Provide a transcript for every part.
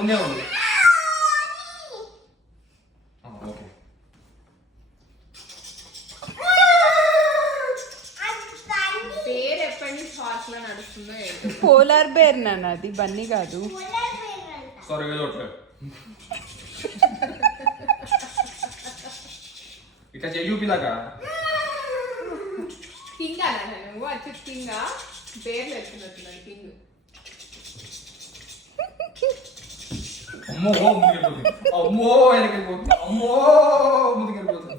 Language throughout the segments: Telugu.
ముందే ఉంది. ఓకే పేరు ఎప్పటి నుంచి హార్ట్ లో నడుస్తుందో పోలార్ బేర్ నాన్న, అది బన్నీ కాదు. సారీ ఏదో ఇట్లా చూపిలాగా కింగ్ అలా నువ్వు వచ్చి కింగ్ పేర్లు వెళ్తున్నట్టున్నాను కింగ్. అమ్మో ముందుకెళ్ళిపోతుంది, అమ్మో వెనకెళ్ళిపోతుంది, అమ్మో ముందుకెళ్ళిపోతుంది.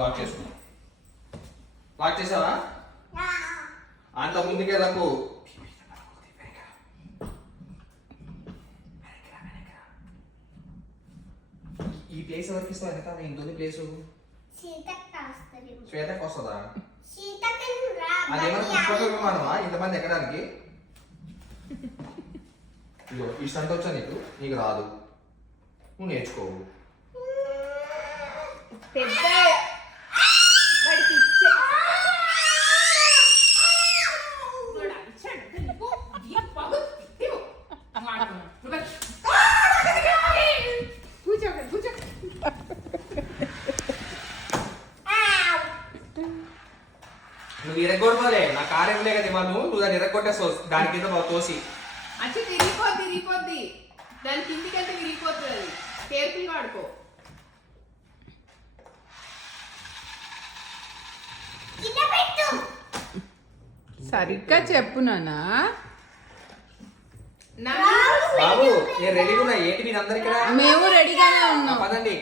లాక్ చేసుకున్నా. లాక్ చేసావా? అంత ముందుకెళ్ళకు. ఈ ప్లేస్ ఎవరికి ఇస్తావు? వెనక ఇంటుంది ప్లేస్ శ్వేతకి వస్తుందా? అదేమన్నా పుష్పక విమానమా ఇంతమంది ఎక్కడానికి? ఇదిగో ఈ సంట వచ్చా నీకు రాదు, నువ్వు నేర్చుకోవు. పెద్ద వాడికి ఇచ్చే నువ్వు ఇరగొడతావులే, నా కారు ఇవ్వలే కదా ఇవాళ, నువ్వు దాన్ని ఇరగొట్టేస్తావు దాని కింద తోసి. అచ్చి విరిగిపోద్ది దాని కిందికి వెళ్తే విరిగిపోతుంది. అది కేర్ఫుల్ గా ఆడుకో. సరిగ్గా చెప్పు నాన్న. బాబు నేను రెడీగా ఉన్నా, ఏంటి మీరు అందరు ఇక్కడ? మేము రెడీగానే ఉన్నాం. పదండి.